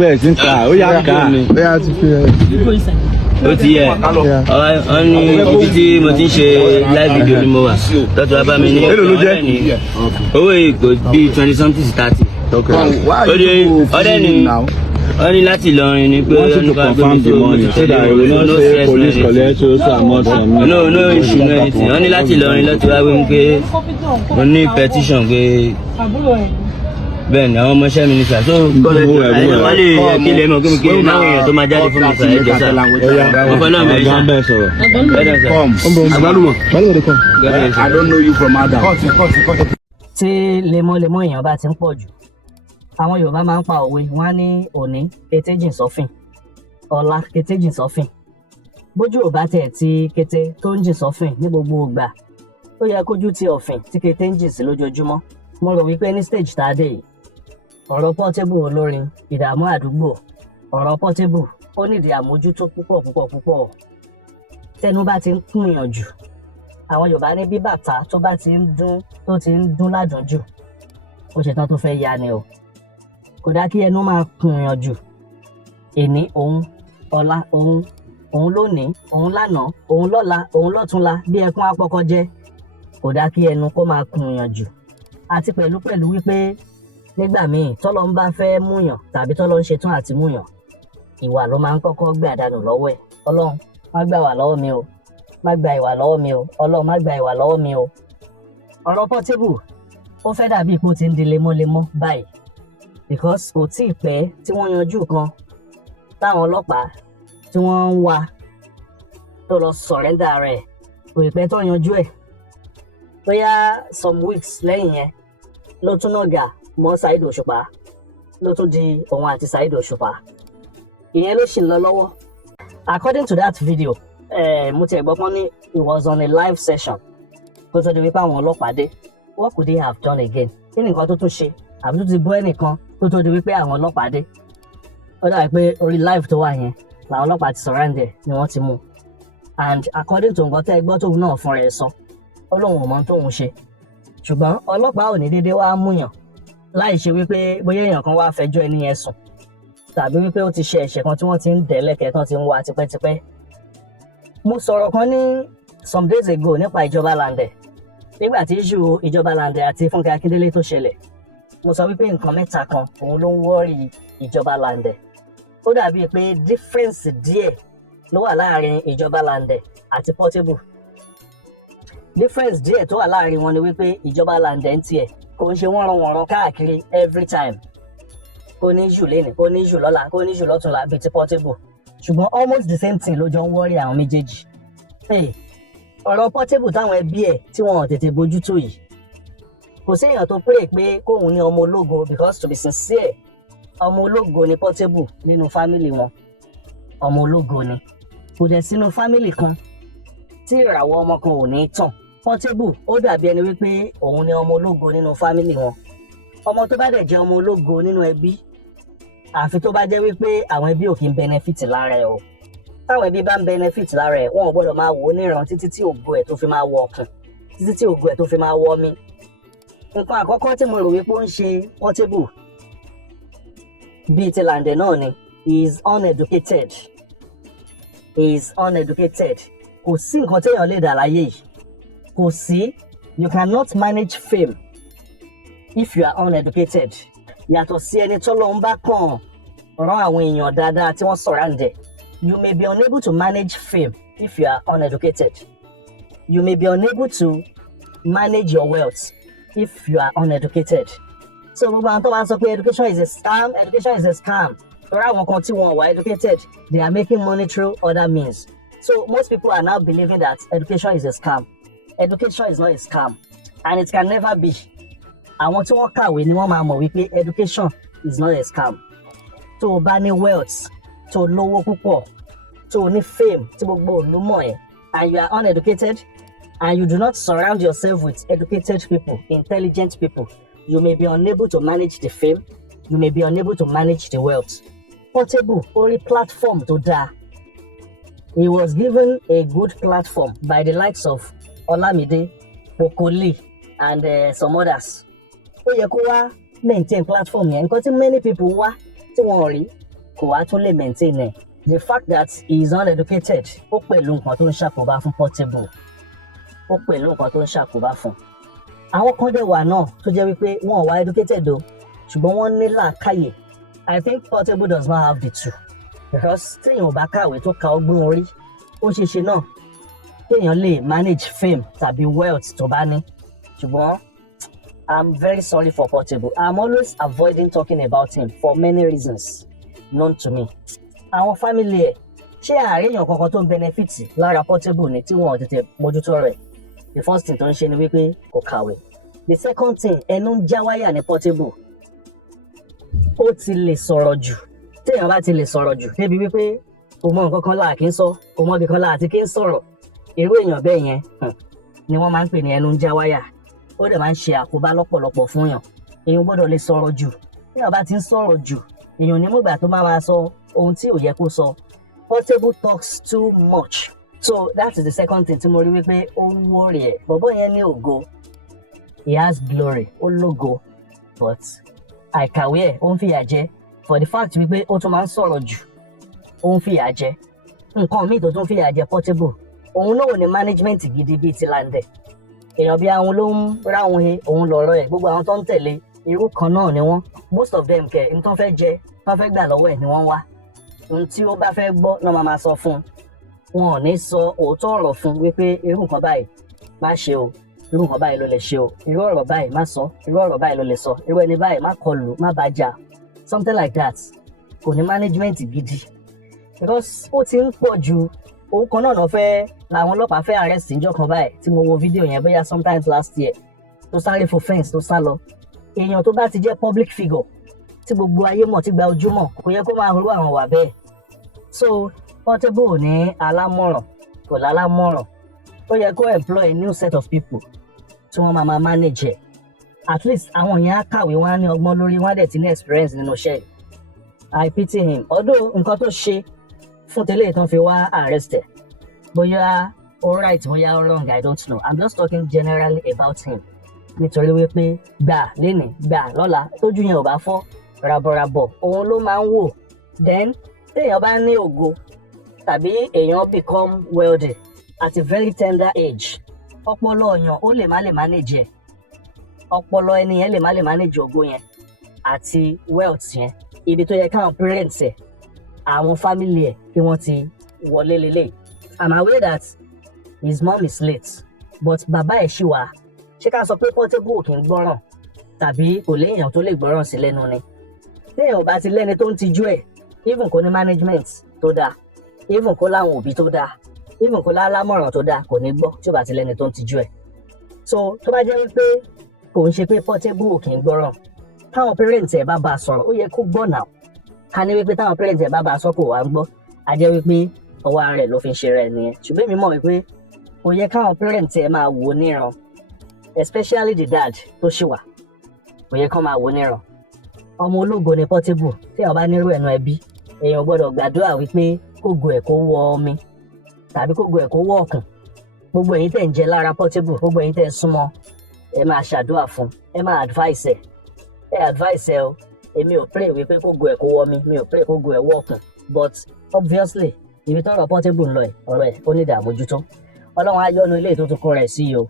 bẹ́ẹ̀ sí ń ta ó yá ká bẹ́ẹ̀ ti fi ó ti yẹ ọ ní ibi tí mo ti ń ṣe live video ni mo wà lọ́tọ̀ bá mi ní owó ìgò bíi 20 something 30 ọdẹ ni ó ní láti Ìlọrin ni pé wọ́n sì confirm the money so that we no say police collect so amount from me. no issue no anything ó ní láti Ìlọrin lọ́tọ̀ wá wí pé mo ní petition pé bẹ́ẹ̀ ni àwọn ọmọọṣẹ́ mi ní sà so wọ́n lè kí lè mọ̀ kí náwọn èèyàn tó máa jáde fún mi sà ẹjọ́ sà wọ́n fọ́ náà mẹ́rin I don't know you from Adam. tí lemọ́lemọ́ èèyàn bá ti ń pọ̀ jù àwọn Yorùbá máa ń pa òwe wọn á ní òní kété jìn sọ́fìn ọ̀la kété jìn sọ́fìn bójú ò bá tẹ̀ tí kété tó ń jìn sọ́fìn ní gbogbo ìgbà ó yẹ kójú tí ọ̀fìn tí kété ń jìn sí lójoojúmọ́ mo rò wípé ní stage tá a dé yìí ọ̀rọ̀ Portable olórin ìdààmú àdúgbò ọ̀rọ̀ Portable ó nídìí àmójútó púpọ̀ tẹnu bá ti ń kúnyàn jù àwọn Yorùbá ní bí bàtà tó bá ti ń dún ládùn jù ó ṣetán tó fẹ́ ya ni o kò dá kí ẹnu máa kúnyàn jù èní òun ọ̀la òun lónìí òun lánàá òun lọ́la òun lọ́túnla bí ẹkún apọkọ jẹ́ kò dá kí ẹnu kó máa kúnyàn jù àti pẹ̀lú wípé nígbà míì tọ́lọ́ ń bá fẹ́ múyàn tàbí tọ́lọ́ ń ṣetán àti múyàn ìwà ló máa ń kọ́kọ́ gbé àdánù lọ́wọ́ ẹ̀ Ọlọ́run má gbà wà lọ́wọ́ mi o má gba ìwà lọ́wọ́ mi o Ọlọ́run má gba ìwà lọ́wọ́ mi o. ọ̀rọ̀ Portable ó fẹ́ dàbí ipò tí ń di lemọ́lemọ́ báyìí because kò tí ì pẹ́ tí wọ́n yanjú kan táwọn ọlọ́pàá tí wọ́n ń wá tó lọ sọ̀rẹ́ndà rẹ̀ kò ì pẹ́ tó yanjú ẹ̀ bóyá some weeks lẹ́yìn yẹn ló tún náà gà mọ́ Saheed Osupa ló tún di òun àti Saheed Osupa ìyẹn ló ṣì ń lọ lọ́wọ́. According to that video mo ti gbọ́ pọ́n ní he was on a live session kó tó di wípé àwọn ọlọ́pàá dé what could they have done again kí ni nǹkan tó tún ṣe àbí tó ti bọ́ ẹnìkan kó tó di wípé àwọn ọlọ́pàá dé ó dàbí pé orí live tó wà yẹn làwọn ọlọ́pàá ti surround ẹ̀ ni wọ́n ti mú and according to nǹkan tẹ́ gbọ́ tóun náà fúnra ẹ̀ sọ ó lóun ò mọ tóun ṣe ṣùgbọ́n ọlọ́pàá ò ní dédé wá múyàn láì ṣe wípé bóyá èèyàn kan wá fẹjọ́ ẹni yẹn sùn tàbí wípé ó ti ṣe ẹ̀ṣẹ̀ kan tí wọ́n ti ń dẹ̀ lẹ́kẹ̀ẹ́ tán ti ń wá tipẹ́tipẹ́. mo sọ̀rọ̀ kan ní some days ago nípa ìjọba landẹ̀ nígbà tí issue ìjọba landẹ̀ àti Fúnkẹ́ Akíndélé tó ṣẹlẹ̀ mo sọ wípé nǹkan mẹ́ta kan òun ló ń wọ́ọ̀rì ìjọba landẹ̀ ó dàbí pé difference díẹ̀ ló wà láàrin ìjọba landẹ̀ àti Portable difference díẹ̀ tó wà láàrin wọn ni wípé ìjọba landẹ̀ ń tiẹ̀ kò ń ṣe wọ́n ran wọ̀nran káàkiri every time kò ní jù lénìí kò ní jù lọ́la kò ní jù lọ́túnla bíi ti Portable ṣùgbọ́n almost the same thing ló jọ ń wọ́ọ̀rì àwọn méjèèjì. ọ̀rọ̀ Portable táwọn ẹbí ẹ̀ tí wọn ò tètè bójú tó yìí kò sí èèyàn tó pray pé kóun ní ọmọ ológo because to be sincere ọmọ ológo ni Portable nínú fámìlì wọn ọmọ ológo ni kò dẹ̀ sínú fámìlì kan tí ìràwọ̀ ọmọ kan ò ní tàn Portable ó dàbí ẹni wípé òun ni ọmọ ológo nínú fámìlì wọn ọmọ tó bá dẹ̀ jẹ́ ọmọ ológo nínú ẹbí àfi tó bá jẹ́ wípé àwọn ẹbí ò kí ń benefit lára ẹ̀ o táwọn ẹbí bá ń benefit lára ẹ̀ wọn ò gbọ́dọ̀ máa wò ó níran títí tí ògo ẹ̀ tó fi máa wọ ọkàn títí tí ògo ẹ̀ tó fi máa wọ mí. nǹkan àkọ́kọ́ tí mo rò wípé ó ń ṣe Portable bíi ti Landẹ̀ náà ni he is uneducated kò sí nǹkan téèyàn lè dà láyé yìí kò sí you cannot manage fame if you are uneducated yàtọ̀ sí ẹni tó lọ ń bá kàn rán àwọn èèyàn dáadáa tí wọ́n surround ẹ̀ you may be unable to manage fame if you are uneducated you may be unable to manage your wealth if you are uneducated so gbogbo àwọn tó máa ń sọ pé education is a scam torí àwọn kan tí wọn wà educated they are making money through other means so most people are now believing that education is a scam. Education is not a scam and it can never be. Àwọn tí wọ́n kàwé ni wọ́n máa mọ̀ wípé education is not a scam. Tó o bá ní wealth, tó o lówó púpọ̀, tó o ní fame tí gbogbo ìlú mọ̀ ẹ́ and you are uneducated and you do not surround yourself with educated people, intelligent people, you may be unable to manage the fame, you may be unable to manage the wealth. Portable orí platform tó dáa. He was given a good platform by the likes of Olamide, Okoli, and some others. Ó yẹ kó wá maintain platform yẹn nǹkan tí many people wá tí wọ́n rí kò wá tún lè maintain ẹ̀. The fact that he is uneducated ó pẹ̀lú nǹkan tó ń ṣàkóbá fún Portable, ó pẹ̀lú nǹkan tó ń ṣàkóbá fún. Àwọn kan dẹ̀ wà náà tó jẹ́ wípé wọn ò wá educated o ṣùgbọ́n wọ́n ní làákàyè. I think Portable does not have the two because téèyàn ò bá kàwé tó ka ọgbọ́n orí ó ṣe ṣe náà téèyàn lè manage fame tàbí wealth tó bá ní. Ṣùgbọ́n I'm very sorry for Portable. I'm always avoiding talking about him for many reasons known to me. Àwọn family ẹ̀ ṣé àríyàn kankan tó ń benefit lára Portable ni tí wọn ò tètè mójútó rẹ̀. The first thing tó ń ṣe ni wípé kò kàwé. The second thing ẹnu ń já wáyà ní Portable. Ó ti lè sọ̀rọ̀ jù. Téèyàn bá ti lè sọ̀rọ̀ jù débi wípé kò mọ nǹkan kan láà kí ń sọ, kò mọ ibì kan láà tí kí ń sọ̀rọ̀. Irú èèyàn bẹ́ẹ̀ yẹn ni wọ́n máa ń pè ní ẹnu ń já wáyà. Ó dẹ̀ máa ń ṣe àkóbá lọ́pọ̀lọpọ̀ fún yàn. Èèyàn gbọ́dọ̀ lè sọ̀rọ̀ jù. Téèyàn bá ti ń sọ̀rọ̀ jù, èèyàn ní mọ̀gbà tó máa sọ ohun tí ò yẹ kó sọ. Portable talks too much. So that is the second thing tí mo rí wípé ó ń worry ẹ̀. Bọ̀bọ́ yẹn ní ògo. He has glory. Ó lógo. But àìkàwé ẹ̀ ó ń fìyà jẹ. For the fact wípé ó tún máa ń sọ̀rọ̀ jù, ó ń fìyà jẹ. Nǹkan míì tó tún fìyà jẹ Portable. Òun náà ò ní management gidi bíi ti Landẹ̀. Èèyàn bí àwọn ló ń ráhùn he, òun lọ̀rọ̀ ẹ̀. Gbogbo àwọn tó ń tẹ̀lé irú kan náà ni wọ́n. Most of them kẹ̀, n tó fẹ́ jẹ, tó fẹ́ gbà lọ́wọ́ ẹ̀ ni wọ́n wá. Ohun tí ó bá fẹ́ gbọ́ náà máa sọ fún un. Wọn ò ní sọ òótọ́ ọ̀rọ̀ fún wípé irú nǹkan báyìí má ṣe o, irú nǹkan báyìí ló lè ṣe o, irú ọ̀rọ̀ báyìí má sọ, irú ọ̀rọ̀ báyìí ló lè sọ, irú ẹni báyìí má kọlù, má bá jà, something like that. Kò ní management gidi. Because ó ti ń pọ̀ ju òun kan náà fẹ́ làwọn ọlọ́pàá fẹ́ arrest níjọ́ kan báyìí tí mo wo fídíò yẹn bóyá sometimes last year tó sáré fò fence tó sá lọ. Èèyàn tó bá ti jẹ́ public figure tí gbogbo ayé mọ̀ tí gba ojú mọ̀ kò yẹ kó máa ru àwọn wà bẹ́ẹ̀. So Portable ní alámọ̀ràn kò lálámọ̀ràn. Ó yẹ kó employ a new set of people tí wọ́n máa manage ẹ̀. At least àwọn yẹn á kàwé wọn á ní ọgbọ́n lórí wọn á dẹ̀ ti ní experience nínú iṣẹ́ yìí. I pity him. Although nǹkan tó ṣe fún tẹ́lẹ̀ tán fi wá arrested. Bóyá all right, bóyá wrong, I don't know. I'm just talking generally about him. Nítorí wípé gbà lénìí, gbà lọ́la, tójú yẹn ò bá fọ́, rabọ̀rabọ̀, òun ló máa ń wò. Then, téèyàn bá ní ògo, tàbí èèyàn become wealthy at a very tender age, ọpọlọ èèyàn ó lè má lè manage ẹ̀. Ọpọlọ ẹni yẹn lè má lè manage ògo yẹn àti wealth yẹn. Ibi tó yẹ káwọn parents ẹ̀, àwọn family ẹ̀ kí wọ́n ti wọlé lélẹ̀. I'm aware that his mom is late, but bàbá ẹ̀ ṣì wà. Ṣé ká sọ pé Portable kì í gbọ́ràn tàbí kò léèyàn tó lè gbọ́ràn sí lẹ́nu ni? Téèyàn ò bá ti lẹ́ni tó ń tijú ẹ̀, even kó ní management tó dáa, even kó láwọn òbí tó dáa, even kó lálámọ̀ràn tó dáa, kò ní gbọ́ tí ò bá ti lẹ́ni tó ń tijú ẹ̀. So tó bá jẹ́ wípé kò ń ṣe pé Portable kì í gbọ́ràn, táwọn parents ẹ̀ bá bá a sọ̀rọ̀ ó yẹ kó gbọ́ náà. Ká ní wípé táwọn parents ẹ̀ bá bá a sọ kò wá ń gbọ́, a jẹ́ wípé ọwọ́ ara rẹ̀ ló fi ń ṣe rẹ̀ nìyẹn. Ṣùgbọ́n èmi mọ̀ wípé kò yẹ káwọn parents ẹ̀ máa wò níran, especially the dad tó ṣì wà, kò yẹ kán máa wò níran. Ọmọ ológo ni Portable, tí èèyàn bá nírú ẹnu ẹbí, èèyàn gbọ́dọ̀ gbàdúrà wípé kógo ẹ̀ kó wọ omi tàbí kógo ẹ̀ kó wọ ọ̀kùn. Gbogbo ẹ̀yin tẹ̀ ń jẹ lára Portable, gbogbo ẹ̀yin tẹ̀ ń súnmọ́, ẹ máa ṣàdúrà fún, ẹ máa advice ẹ o. Èmi ò pray wípé kógo ẹ̀ kó wọ mi, mi ò pray kógo ẹ̀ wọ ọ̀kùn, but obviously ibi tọ́rọ̀ Portable ń lọ ẹ̀ ọ̀rọ̀ ẹ̀ ó ní ìdààmójútó. Ọlọ́run á yọ́nú ilé tó tún kó rẹ̀ sí o.